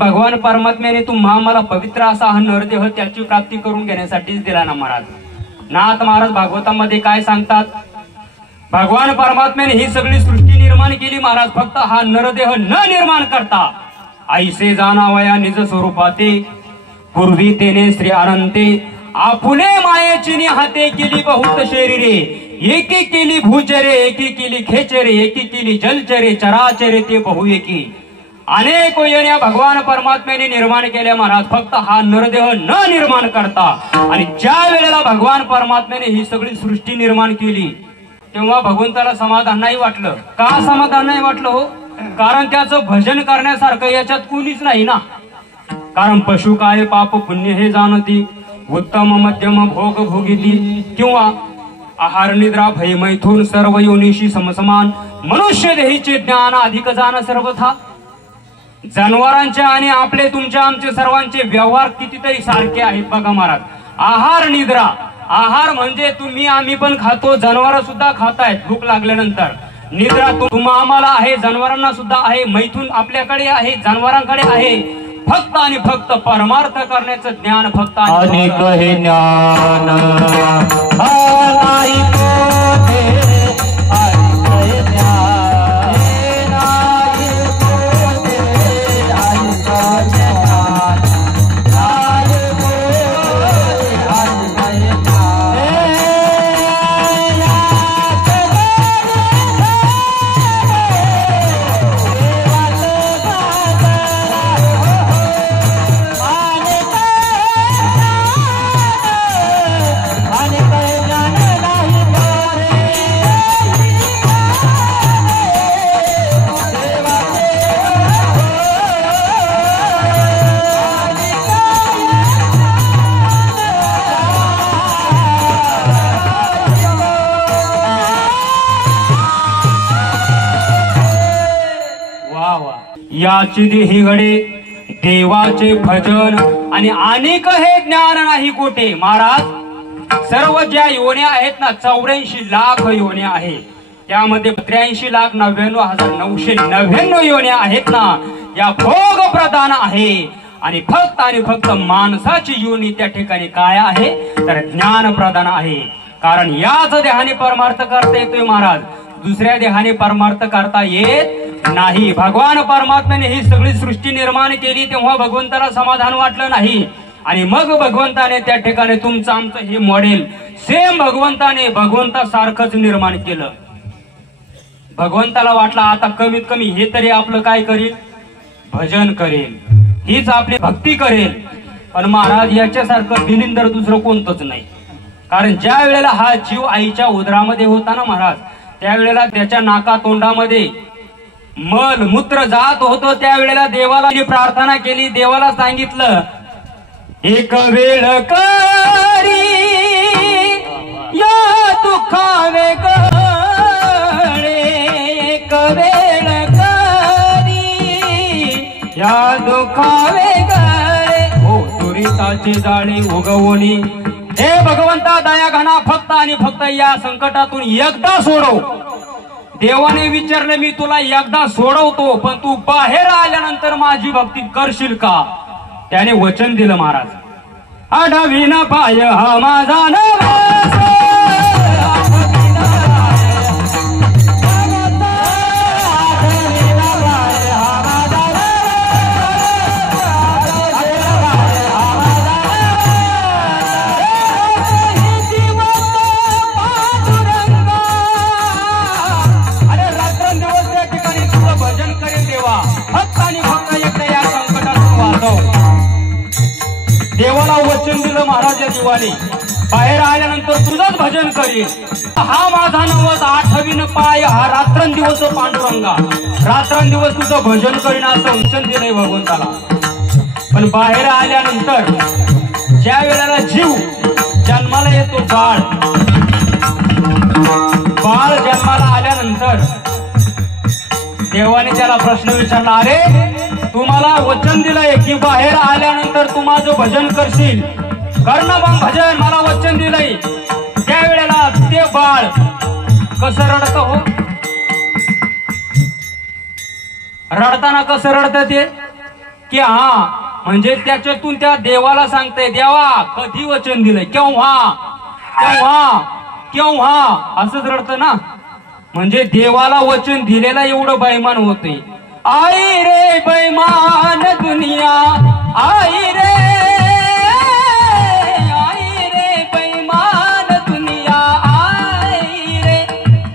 भगवान परमात्म्याने तुम्हा आम्हाला पवित्र असा हा नरदेह त्याची प्राप्ती करून घेण्यासाठीच दिला ना महाराज। नाथ महाराज भागवतामध्ये काय सांगतात, भगवान परमात्म्याने ही सगळी सृष्टी निर्माण केली महाराज, फक्त हा नरदेह न निर्माण करता ऐसे जाणावया निज स्वरूपाते पूर्वी तेने श्री अनंते आपुले मायेची हाते केली बहुत शरीरे एकी केली भूचरे एकी केली खेचरे एकी केली जलचरे चराचरे ते बहु एकी अनेक येण्या भगवान परमात्म्याने निर्माण केल्या महाराज, फक्त हा नरदेह न निर्माण करता। आणि ज्या वेळेला भगवान परमात्म्याने ही सगळी सृष्टी निर्माण केली तेव्हा भगवंताला समाधान नाही वाटलं। का समाधान नाही वाटलं हो? कारण त्याचं भजन करण्यासारखं याच्यात कुणीच नाही ना। कारण पशु काय पाप पुण्य हे जाणती उत्तम मध्यम भोग भोगिती किंवा आहार निद्रा भय मैथून सर्व योनिशी समसमान मनुष्य देहीचे ज्ञान अधिक जाण सर्वथा। जनावरांचे आणि आपले तुमच्या आमचे सर्वांचे व्यवहार कितीतरी सारखे आहेत बघा महाराज। आहार निद्रा, आहार म्हणजे तुम्ही आम्ही पण खातो, जनावर सुद्धा खातायत भूक लागल्यानंतर। निद्रा तुम्हा आम्हाला आहे, जनावरांना सुद्धा आहे, मैथून आपल्याकडे आहे, जनावरांकडे आहे। फक्त आणि फक्त परमार्थ करण्याचं ज्ञान फक्त अनेक हे ज्ञान याची देही घडे देवाचे भजन आणि अनेक हे ज्ञान नाही कोठे महाराज। सर्व ज्या योन्या आहेत ना 84 लाख योन्या आहेत, त्यामध्ये 83,99,999 योन्या आहेत ना या भोग प्रधान आहे। आणि फक्त माणसाची योनी त्या ठिकाणी काय आहे तर ज्ञान प्रधान आहे। कारण याच देहाने परमार्थ करता येतोय महाराज, दुसऱ्या देहाने परमार्थ करता येत नाही। भगवान परमात्म्याने ही सगळी सृष्टी निर्माण केली तेव्हा भगवंताला समाधान वाटलं नाही आणि मग भगवंताने त्या ठिकाणी तुमचं आमचं हे मॉडेल सेम भगवंता सारखंच निर्माण केलं। भगवंताला वाटलं आता कमीत कमी हे तरी आपलं काय करेल, भजन करेल, हीच आपली भक्ती करेल। पण महाराज याच्यासारखं दिलिंदर दुसरं कोणतंच नाही। कारण ज्या वेळेला हा जीव आईच्या उदरामध्ये होता ना महाराज, त्यावेळेला त्याच्या नाका तोंडामध्ये मल मूत्र जात होतं, त्यावेळेला देवाला प्रार्थना केली, देवाला सांगितलं एक वेळ करी या दुखावे गळे, एक वेळ करी या दुखावे गळे हो दुरिताची जाळी उगवणी। हे भगवंता दया घना फक्त आणि फक्त या संकटातून एकदा सोडव। देवाने विचारलं मी तुला एकदा सोडवतो पण तू बाहेर आल्यानंतर माझी भक्ती करशील का? त्याने वचन दिलं महाराज, आढावीन पाय हा माझा नवस देवाला वचन दिलं महाराज या दिवाने, बाहेर आल्यानंतर तुझंच भजन करील। हा माझा नवस आठवीन पाय हा रात्रंदिवस पांडुरंगा, रात्रंदिवस तुझं भजन करीन असं वचन दिलंय भगवंताला। पण बाहेर आल्यानंतर ज्या वेळेला जीव जन्माला येतो, बाळ जन्माला आल्यानंतर देवाने त्याला प्रश्न विचारला, अरे तुम्हाला वचन दिलंय की बाहेर आल्यानंतर तू माझं भजन करशील, कर ना मग भजन, मला वचन दिलंय। त्यावेळेला ते बाळ कसं रडत हो, रडताना कसं रडत ते की हा म्हणजे त्याच्यातून त्या देवाला सांगते, देवा कधी वचन दिलंय, केव्हा केव्हा केव्हा असंच रडतं ना. म्हणजे देवाला वचन दिलेला एवढं बैमान होते. आई रे बैमान दुनिया, आई रे बैमान दुनिया, आई रे.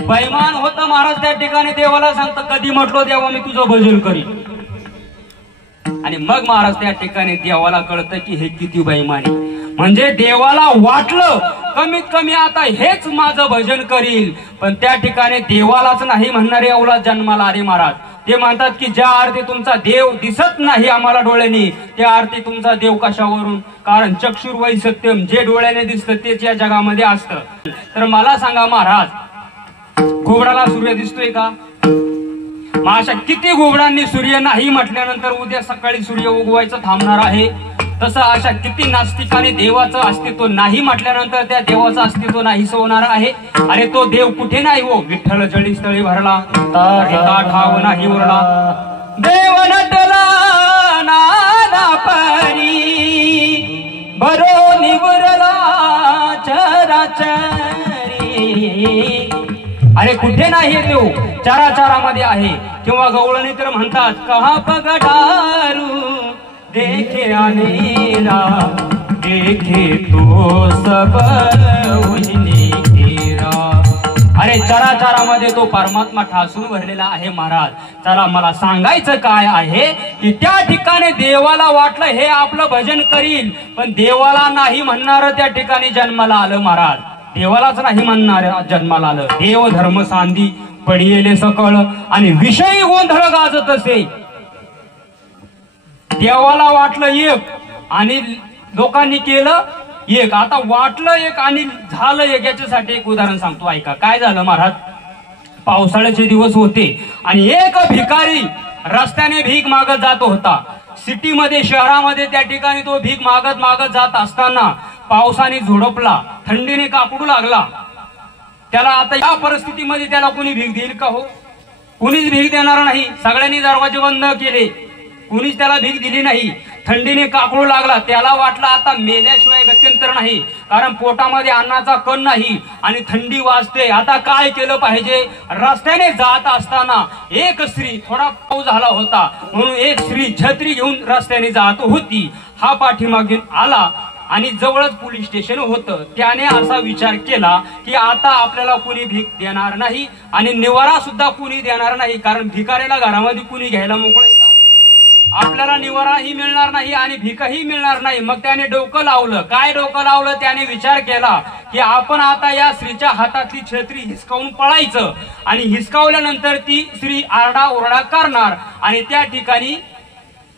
बैमान होतं महाराज त्या ठिकाणी देवाला सांगतं, कधी म्हटलो देवा मी तुझं भजन करीन. आणि मग महाराज त्या ठिकाणी देवाला कळतं की हे किती बैमानी. म्हणजे देवाला वाटलं कमीत कमी आता हेच माझं भजन करील, पण त्या ठिकाणी देवालाच नाही म्हणणारे अवलाद जन्माला आले महाराज. ते म्हणतात की ज्या अर्थी तुमचा देव दिसत नाही आम्हाला डोळ्यांनी, त्या अर्थी तुमचा देव कशावरून, कारण चक्षुर्वै सत्यम, जे डोळ्याने दिसतं तेच या जगामध्ये असतं. तर मला सांगा महाराज, घोबडाला सूर्य दिसतोय का? अशा किती घोबडांनी सूर्य नाही म्हटल्यानंतर उद्या सकाळी सूर्य उगवायचं थांबणार आहे? तसं अशा किती नास्तिकांनी देवाचं अस्तित्व नाही म्हटल्यानंतर त्या देवाचं अस्तित्व नाहीच होणार आहे. अरे तो देव कुठे नाही हो, विठ्ठल जळी स्थळी भरला, ठाव नाही उरला. देव नटला नाना परी, बरो निवरला चराचरी. अरे कुठे नाही देव, चाराचारामध्ये आहे. किंवा गवळणी तर म्हणतात, कहा पगडारू देखे अनेरा, देखे तो सब उजनीरा. अरे चराचरामध्ये तो परमात्मा ठासून भरलेला आहे महाराज. चला मला सांगायचं काय आहे की त्या ठिकाणी देवाला वाटलं हे आपलं भजन करील, पण देवाला नाही म्हणणार त्या ठिकाणी जन्माला आलं महाराज. देवालाच नाही म्हणणार जन्माला आलं. देव धर्म सांधी पडियेले सकळ, आणि विषयी गोंधळ गाजत असे. देवाला वाटलं एक आणि लोकांनी केलं एक. आता वाटलं एक आणि झालं एक, याच्यासाठी एक उदाहरण सांगतो ऐका. काय झालं महाराज, पावसाळ्याचे दिवस होते आणि एक भिकारी रस्त्याने भीक मागत जात होता. सिटीमध्ये, शहरामध्ये त्या ठिकाणी तो भीक मागत मागत जात असताना पावसाने झोडपला, थंडीने कापडू लागला. त्याला आता या परिस्थितीमध्ये त्याला कोणी भीक देईल का हो? कुणीच भीक देणार नाही. सगळ्यांनी दरवाजे बंद केले, कुणीच त्याला भीक दिली नाही. थंडीने काकळू लागला. त्याला वाटलं आता मेल्याशिवाय गत्यंतर नाही, कारण पोटामध्ये अन्नाचा कण नाही आणि थंडी वाजते. आता काय केलं पाहिजे? रस्त्याने जात असताना एक स्त्री, थोडा पाऊस झाला होता म्हणून एक स्त्री छत्री घेऊन रस्त्याने जात होती. हा पाठीमागून आला आणि जवळच पोलीस स्टेशन होतं. त्याने असा विचार केला की आता आपल्याला कुणी भीक देणार नाही आणि निवारा सुद्धा कुणी देणार नाही, कारण भिकाऱ्याला घरामध्ये कुणी घ्यायला मोकळे का? आपल्याला निवाराही मिळणार नाही आणि भीकही मिळणार नाही. मग त्याने डोकं लावलं. काय डोकं लावलं? त्याने विचार केला की आपण आता या स्त्रीच्या हातातली छत्री हिसकावून पळायचं, आणि हिसकावल्यानंतर ती स्त्री आरडाओरडा करणार, आणि त्या ठिकाणी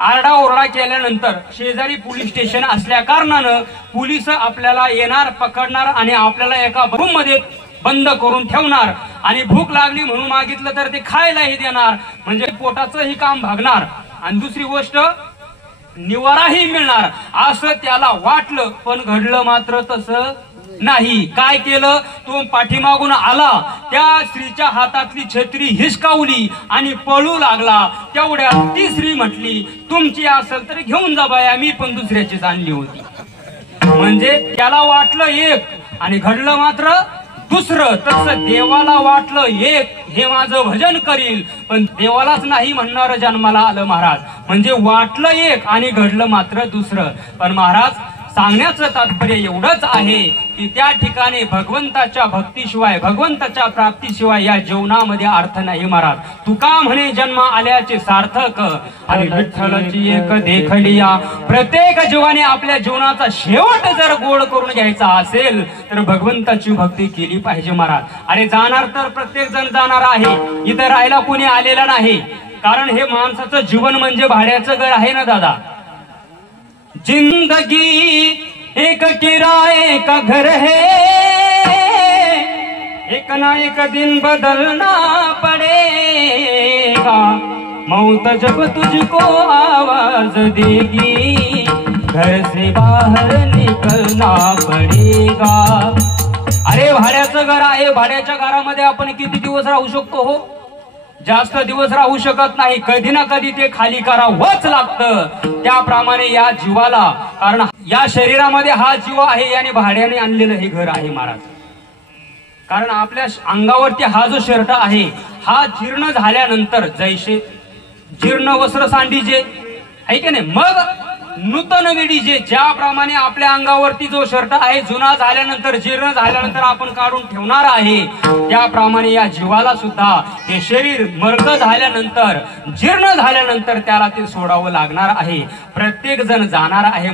आरडाओरडा केल्यानंतर शेजारी पोलीस स्टेशन असल्या कारणानं पोलीस आपल्याला येणार, पकडणार आणि आपल्याला एका रूम मध्ये बंद करून ठेवणार, आणि भूक लागली म्हणून मागितलं तर ते खायलाही देणार, म्हणजे पोटाचंही काम भागणार आणि दुसरी गोष्ट निवाराही मिळणार असं त्याला वाटलं. पण घडलं मात्र तसं नाही. काय केलं? तो पाठीमागून आला, त्या स्त्रीच्या हातातली छत्री हिसकावली आणि पळू लागला. तेवढ्यात ती स्त्री म्हटली, तुमची असेल तर घेऊन जा बाया, मी पण दुसऱ्याचीच आणली होती. म्हणजे त्याला वाटलं एक आणि घडलं मात्र दुसरं. तसं देवाला वाटलं एक, हे माझं भजन करील, पण देवालाच नाही म्हणणार जन्माला आलं महाराज. म्हणजे वाटलं एक आणि घडलं मात्र दुसरं. पण महाराज सांगण्याचं तात्पर्य एवढंच आहे की त्या ठिकाणी भगवंताच्या भक्तीशिवाय, भगवंताच्या प्राप्तीशिवाय या जीवनामध्ये अर्थ नाही महाराज. तुका म्हणे जन्म आल्याचे सार्थक, आणि विठ्ठलाची एक देखलिया. प्रत्येक जीवाने आपल्या जीवनाचा शेवट जर गोड करून घ्यायचा असेल तर भगवंताची भक्ती केली पाहिजे महाराज. अरे जाणार तर प्रत्येक जण जाणार आहे, इथं राहायला कोणी आलेला नाही, कारण हे माणसाचं जीवन म्हणजे भाड्याचं घर आहे ना दादा. जिंदगी एक किराए का घर है, एक ना एक दिन बदलना पड़ेगा, मौत जब तुझको आवाज देगी, घर से बाहर निकलना पड़ेगा. अरे भाड्याचं घर आहे, भाड्याच्या घरामध्ये आपण किती दिवस राहू शकतो हो? जास्त दिवस राहू शकत नाही, कधी ना कधी ते खाली करावंच लागतं। त्याप्रमाणे या जीवाला, कारण या शरीरामध्ये हा जीव आहे आणि भाड्याने आणलेलं हे घर आहे महाराज। कारण आपल्या अंगावरती हा जो शर्ट आहे हा जीर्ण झाल्यानंतर जैसे जीर्ण वस्त्र सांडीजे आहे की नाही, मग नूतन विडीजे, ज्याप्रमाणे आपल्या अंगावरती जो शर्ट आहे जुना झाल्यानंतर जीर्ण झाल्यानंतर आपण काढून ठेवणार आहे, त्याप्रमाणे या जीवाला सुद्धा हे शरीर मर्ग झाल्यानंतर जीर्ण झाल्यानंतर त्याला ते सोडावं लागणार आहे। प्रत्येक जण जाणार आहे।